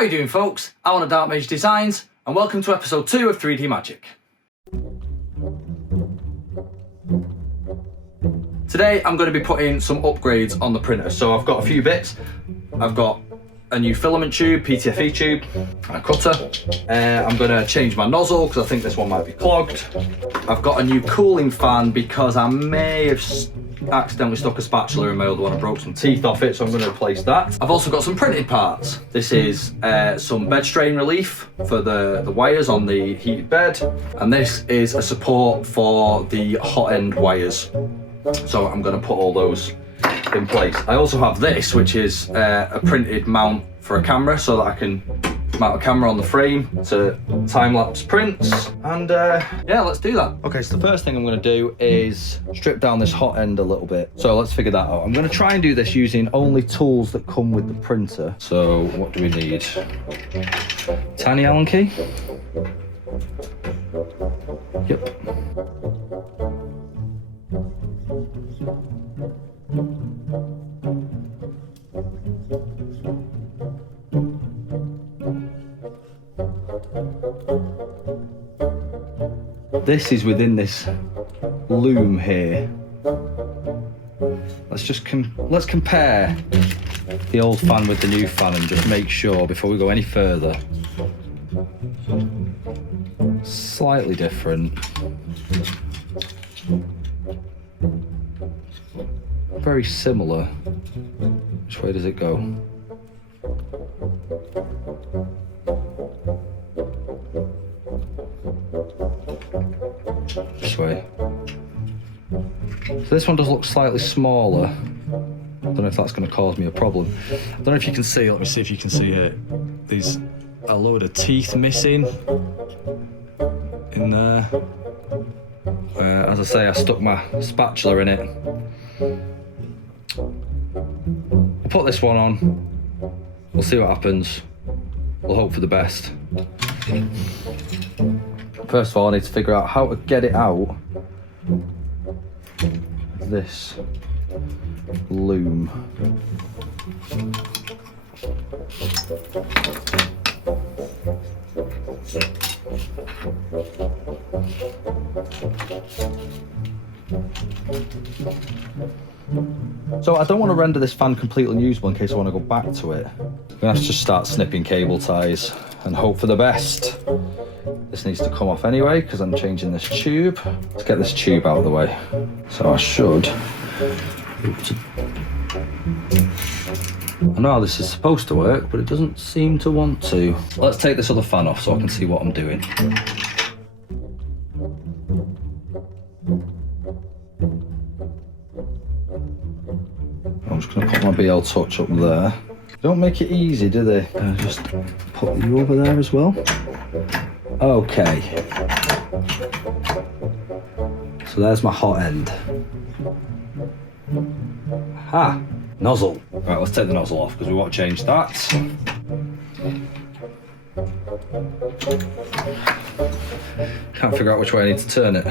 How are you doing, folks? Alan at Dark Mage Designs, and welcome to episode 2 of 3D Magic. Today I'm going to be putting some upgrades on the printer. So I've got a few bits. I've got a new filament tube, PTFE tube, and a cutter. I'm going to change my nozzle because I think this one might be clogged. I've got a new cooling fan because I may have accidentally stuck a spatula in my other one and broke some teeth off it, so I'm going to replace that. I've also got some printed parts. This is some bed strain relief for the wires on the heated bed, and this is a support for the hot end wires. So I'm going to put all those in place. I also have this, which is a printed mount for a camera, so that I can mount a camera on the frame to time-lapse prints, and yeah, let's do that. Okay, so the first thing I'm going to do is strip down this hot end a little bit. So let's figure that out. I'm going to try and do this using only tools that come with the printer. So what do we need? Tiny Allen key. Yep. This is within this loom here. Let's compare the old fan with the new fan and just make sure before we go any further. Slightly different. Very similar. Which way does it go? This way. So this one does look slightly smaller. I don't know if that's going to cause me a problem. I don't know if you can see, let me see if you can see it. There's a load of teeth missing in there. As I say, I stuck my spatula in it. We'll put this one on. We'll see what happens. We'll hope for the best. First of all, I need to figure out how to get it out of this loom. So I don't want to render this fan completely unusable in case I want to go back to it. I'm gonna have to just start snipping cable ties and hope for the best. This needs to come off anyway because I'm changing this tube. Let's get this tube out of the way. So I should. I know how this is supposed to work, but it doesn't seem to want to. Let's take this other fan off so I can see what I'm doing. I'm just going to put my BL Touch up there. They don't make it easy, do they? Just put you over there as well. Okay. So there's my hot end. Ha! Nozzle. Right, let's take the nozzle off because we want to change that. Can't figure out which way I need to turn it.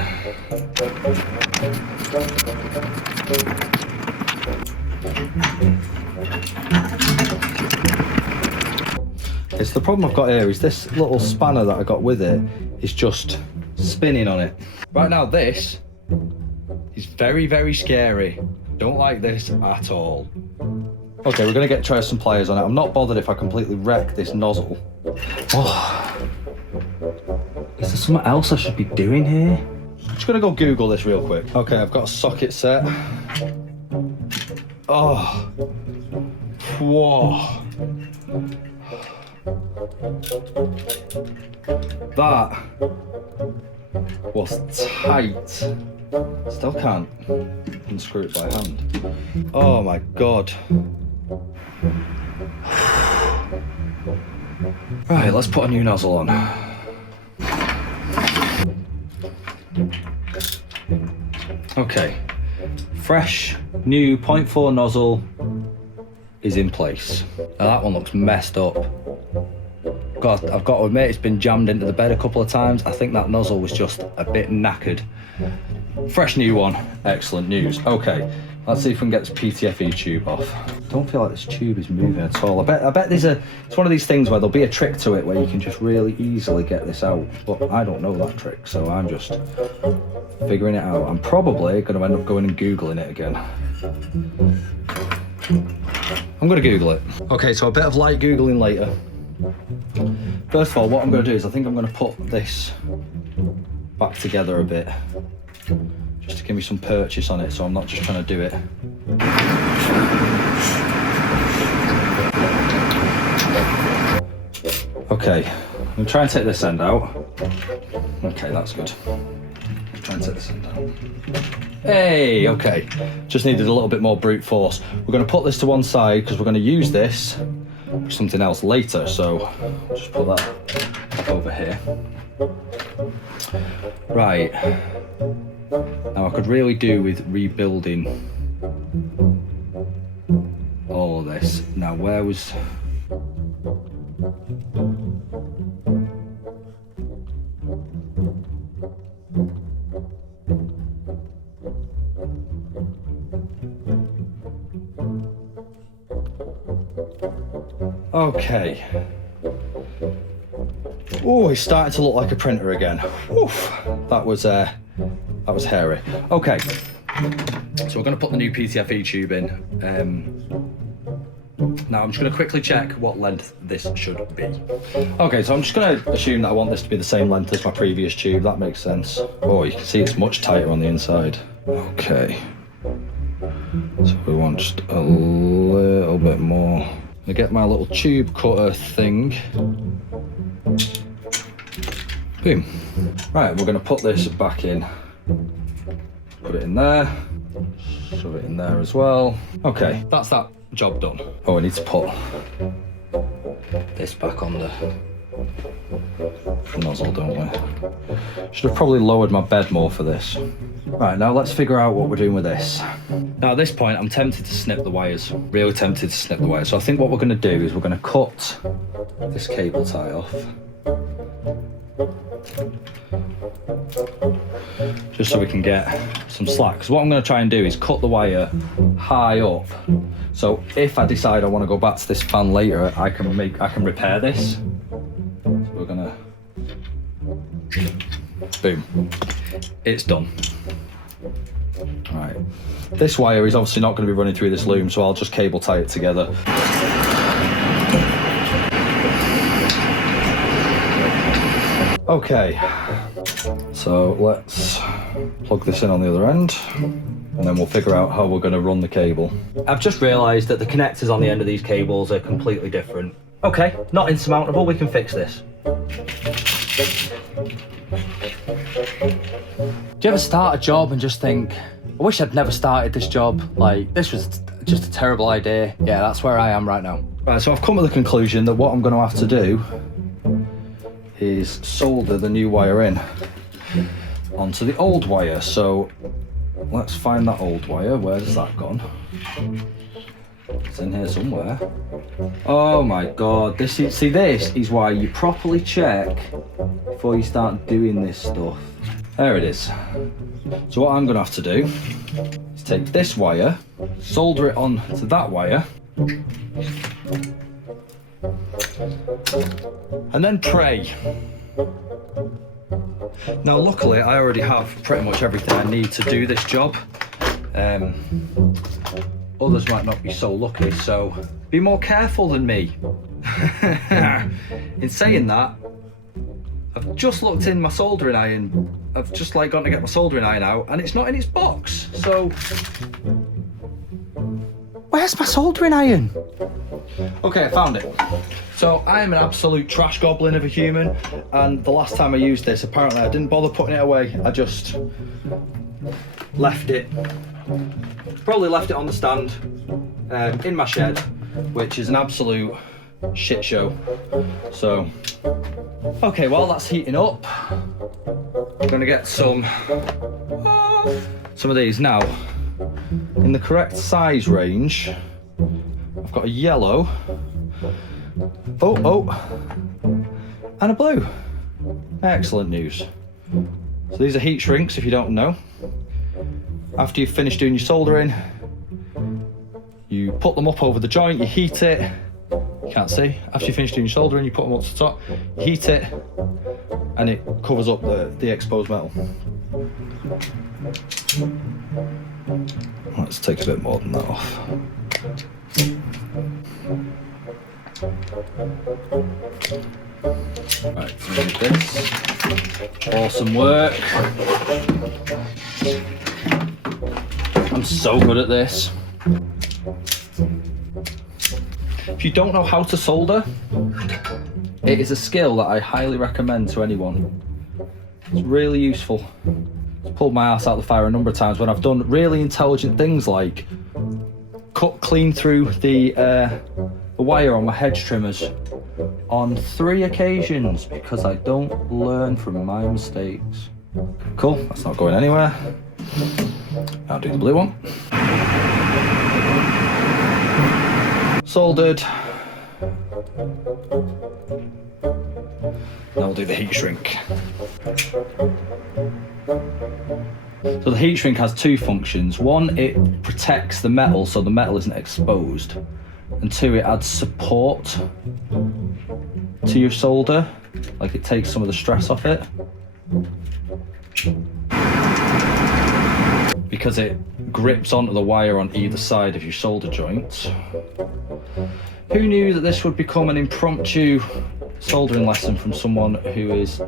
It's the problem I've got here is this little spanner that I got with it is just spinning on it. Right now this is very, very scary. Don't like this at all. Okay, we're gonna try some pliers on it. I'm not bothered if I completely wreck this nozzle. Oh. Is there something else I should be doing here? I'm just gonna go Google this real quick. Okay, I've got a socket set. Oh. Whoa. That was tight. Still can't unscrew it by hand. Oh my god. Right, let's put a new nozzle on. Okay, fresh new 0.4 nozzle is in place. Now that one looks messed up. I've got to admit, it's been jammed into the bed a couple of times. I think that nozzle was just a bit knackered. Fresh new one, excellent news. Okay, Let's see if we can get this PTFE tube off. Don't feel like this tube is moving at all. I bet it's one of these things where there'll be a trick to it where you can just really easily get this out. But I don't know that trick, so I'm just figuring it out. I'm probably going to end up going and Googling it again. I'm going to Google it. Okay, so a bit of light Googling later. First of all, what I'm going to do is I think I'm going to put this back together a bit, just to give me some purchase on it, so I'm not just trying to do it. Okay, I'm going to try and take this end out. Okay, that's good. Let's try and take this end out. Hey, okay. Just needed a little bit more brute force. We're going to put this to one side because we're going to use this for something else later, so I'll just put that over here. Right. Now I could really do with rebuilding all of this. Now where was... Okay. Oh, it's starting to look like a printer again. Oof, that was hairy. Okay, so we're going to put the new PTFE tube in. Now I'm just going to quickly check what length this should be. Okay, so I'm just going to assume that I want this to be the same length as my previous tube. That makes sense. Oh, you can see it's much tighter on the inside. Okay, so we want just a little bit more. I get my little tube cutter thing. Boom. Right, we're going to put this back in. Put it in there. Shove it in there as well. Okay, that's that job done. Oh, I need to put this back on the nozzle, don't we? Should have probably lowered my bed more for this. Right, now let's figure out what we're doing with this. Now at this point, I'm tempted to snip the wires. Really tempted to snip the wires. So I think what we're going to do is we're going to cut this cable tie off. Just so we can get some slack. Because what I'm going to try and do is cut the wire high up. So if I decide I want to go back to this fan later, I can repair this. So we're gonna, boom, it's done. Right, this wire is obviously not going to be running through this loom, so I'll just cable tie it together. Okay, so let's plug this in on the other end, and then we'll figure out how we're going to run the cable. I've just realised that the connectors on the end of these cables are completely different. Okay, not insurmountable, we can fix this. Do you ever start a job and just think, I wish I'd never started this job, like this was just a terrible idea? Yeah, that's where I am right now. Right, so I've come to the conclusion that what I'm going to have to do is solder the new wire in onto the old wire. So let's find that old wire. Where's that gone? It's in here somewhere. Oh my god, this is why you properly check before you start doing this stuff. There it is. So what I'm gonna have to do is take this wire, solder it on to that wire, and then pray. Now luckily I already have pretty much everything I need to do this job. Others might not be so lucky, so be more careful than me. In saying that, I've just looked in my soldering iron. I've just gone to get my soldering iron out and it's not in its box, so where's my soldering iron? Okay, I found it. So I am an absolute trash goblin of a human, and the last time I used this, apparently I didn't bother putting it away. I just left it. Probably left it on the stand in my shed, which is an absolute shit show. So, okay, while that's heating up, I'm gonna get some of these now. In the correct size range, I've got a yellow, and a blue. Excellent news. So these are heat shrinks, if you don't know. After you've finished doing your soldering, put them up over the joint, you heat it. You can't see. After you finish doing your soldering, you put them up to the top, you heat it, and it covers up the exposed metal. Let's take a bit more than that off. Right, look at this. Awesome work. I'm so good at this. If you don't know how to solder, it is a skill that I highly recommend to anyone. It's really useful. It's pulled my ass out of the fire a number of times when I've done really intelligent things like cut clean through the wire on my hedge trimmers on 3 occasions because I don't learn from my mistakes. Cool, that's not going anywhere. I'll do the blue one. Soldered. Now we'll do the heat shrink. So the heat shrink has 2 functions. 1, it protects the metal so the metal isn't exposed. And 2, it adds support to your solder. Like it takes some of the stress off it. Because it grips onto the wire on either side of your solder joint. Who knew that this would become an impromptu soldering lesson from someone who is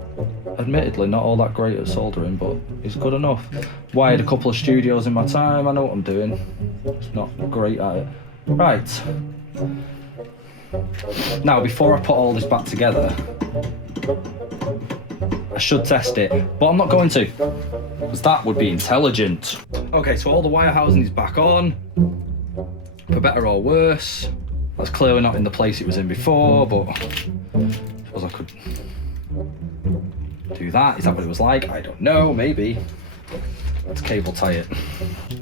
admittedly not all that great at soldering, but is good enough. Wired a couple of studios in my time, I know what I'm doing. Just not great at it. Right. Now, before I put all this back together, I should test it, but I'm not going to, because that would be intelligent. Okay, so all the wire housing is back on, for better or worse. That's clearly not in the place it was in before, but I suppose I could do that. Is that what it was like? I don't know, maybe. Let's cable tie it.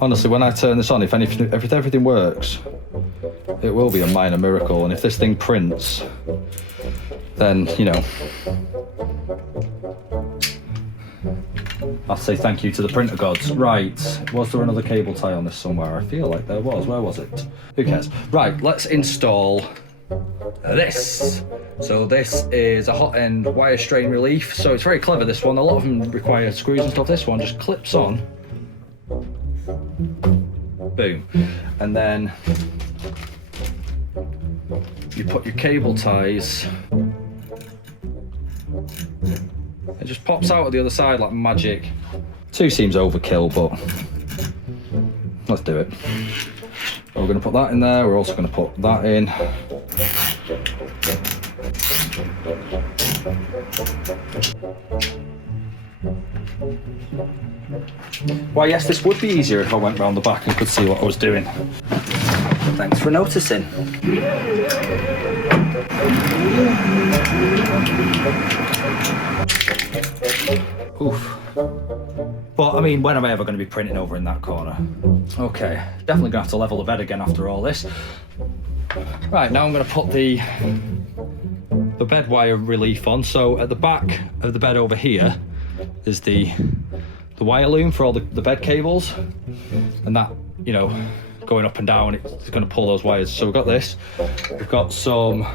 Honestly, when I turn this on, if everything works, it will be a minor miracle, and if this thing prints, then, you know, I'll say thank you to the printer gods. Right, was there another cable tie on this somewhere? I feel like there was. Where was it? Who cares? Right, let's install this. So this is a hot end wire strain relief. So it's very clever, this one. A lot of them require screws and stuff. This one just clips on. Boom. And then you put your cable ties. It just pops out at the other side like magic. 2 seems overkill, but let's do it. We're going to put that in there. We're also going to put that in. Why, yes, this would be easier if I went round the back and could see what I was doing. Thanks for noticing. Oof. But I mean, when am I ever going to be printing over in that corner? Okay, definitely going to have to level the bed again after all this. Right, now I'm going to put the bed wire relief on. So at the back of the bed over here is the wire loom for all the bed cables, and that, you know, going up and down, it's going to pull those wires. So we've got this. We've got some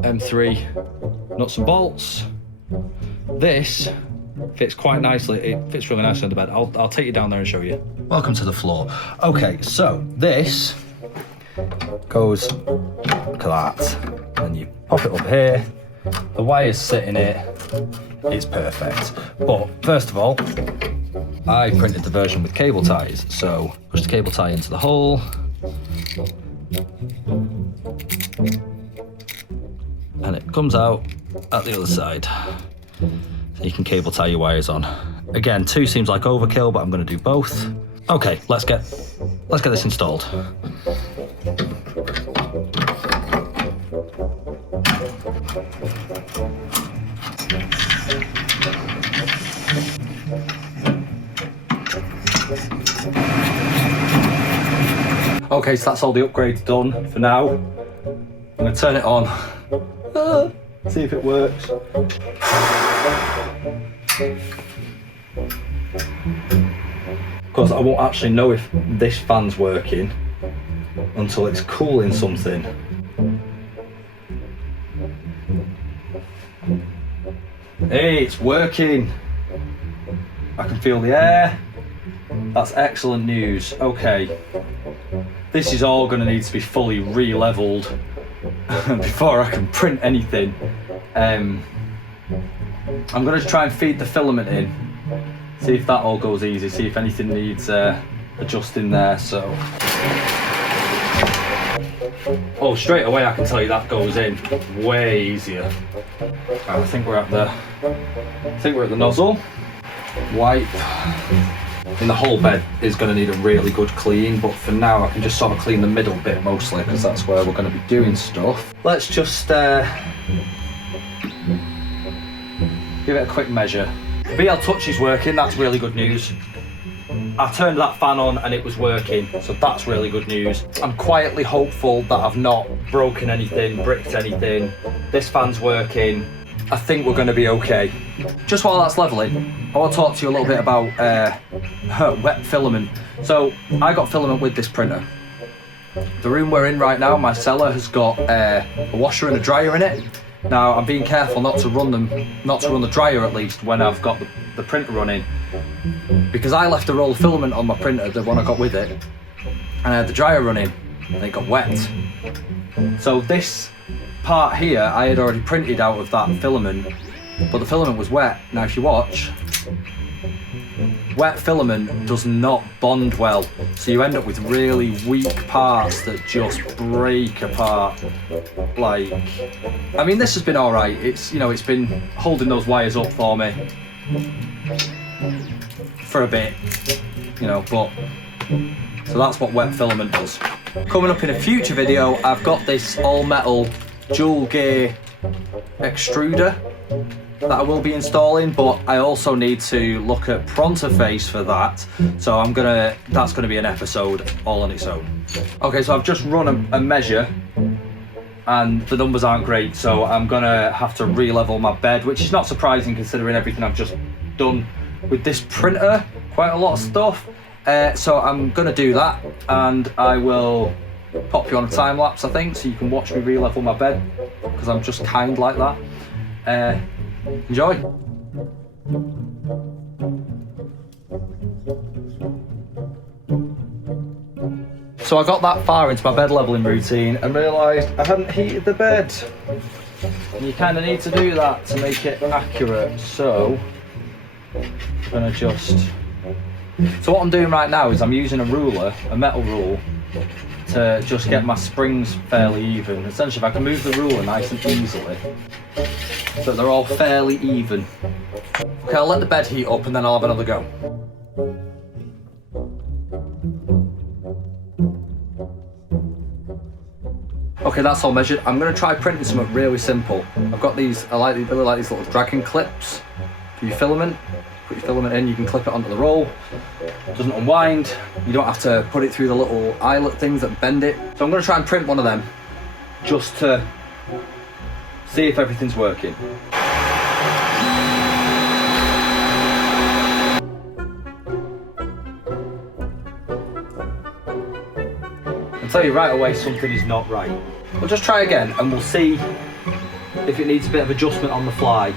M3 nuts and bolts. This fits quite nicely. It fits really nicely on the bed. I'll take you down there and show you. Welcome to the floor. Okay, so this goes like that, and you pop it up here. The wires sit in it. It's perfect. But first of all, I printed the version with cable ties. So push the cable tie into the hole. And it comes out at the other side. So you can cable tie your wires on. Again, 2 seems like overkill, but I'm going to do both. Okay, let's get this installed. Okay, so that's all the upgrades done for now. I'm going to turn it on. See if it works. because I won't actually know if this fan's working until it's cooling something. Hey, it's working. I can feel the air. That's excellent news. Okay. This is all going to need to be fully re-leveled before I can print anything. I'm going to try and feed the filament in. See if that all goes easy. See if anything needs adjusting there. So. Oh, straight away I can tell you that goes in way easier. I think we're at the nozzle. Wipe. And the whole bed is going to need a really good clean, but for now I can just sort of clean the middle bit mostly because that's where we're going to be doing stuff. Let's just give it a quick measure. BL Touch is working, that's really good news. I turned that fan on and it was working, so that's really good news. I'm quietly hopeful that I've not broken anything, bricked anything. This fan's working. I think we're going to be okay. Just while that's leveling, I want to talk to you a little bit about wet filament. So I got filament with this printer. The room we're in right now, my cellar has got a washer and a dryer in it. Now I'm being careful not to run the dryer at least when I've got the printer running, because I left a roll of filament on my printer, the one I got with it, and I had the dryer running and it got wet. So this part here I had already printed out of that filament, but the filament was wet. Now if you watch, wet filament does not bond well, so you end up with really weak parts that just break apart. Like, I mean, this has been all right. It's, you know, it's been holding those wires up for me for a bit, you know, but so that's what wet filament does. Coming up in a future video, I've got this all metal dual gear extruder that I will be installing, but I also need to look at Prontaface for that, so that's gonna be an episode all on its own. Okay, so I've just run a measure and the numbers aren't great, so I'm gonna have to re-level my bed, which is not surprising considering everything I've just done with this printer, quite a lot of stuff. So I'm gonna do that, and I will pop you on a time lapse, I think, so you can watch me re-level my bed, because I'm just kind like that. Enjoy. So I got that far into my bed leveling routine and realised I hadn't heated the bed. And you kind of need to do that to make it accurate. So I'm gonna so what I'm doing right now is I'm using a ruler, a metal rule, to just get my springs fairly even. Essentially, if I can move the ruler nice and easily, so they're all fairly even. Okay, I'll let the bed heat up and then I'll have another go. Okay, that's all measured. I'm going to try printing something really simple. I've got these, I really like these little dragon clips for your filament. Put your filament in, you can clip it onto the roll. It doesn't unwind. You don't have to put it through the little eyelet things that bend it. So I'm going to try and print one of them just to see if everything's working. I'll tell you right away something is not right. We'll just try again and we'll see if it needs a bit of adjustment on the fly.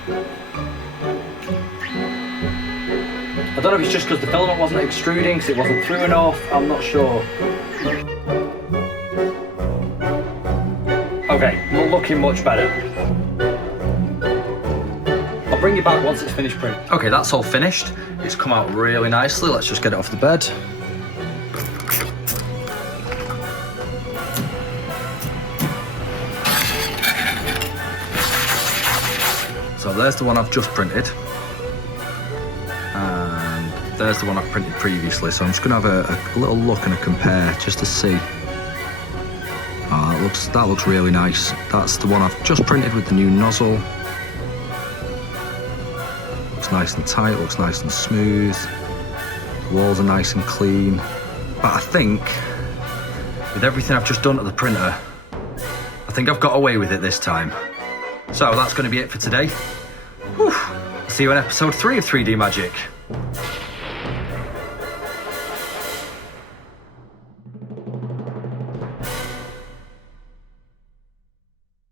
I don't know if it's just because the filament wasn't extruding, because it wasn't through enough, I'm not sure. Okay, not looking much better. I'll bring you back once it's finished print. Okay, that's all finished. It's come out really nicely. Let's just get it off the bed. So there's the one I've just printed. And there's the one I've printed previously. So I'm just gonna have a little look and a compare just to see. Oh, that looks really nice. That's the one I've just printed with the new nozzle. Looks nice and tight, looks nice and smooth. The walls are nice and clean. But I think, with everything I've just done to the printer, I think I've got away with it this time. So that's going to be it for today. Whew. See you in episode 3 of 3D Magic.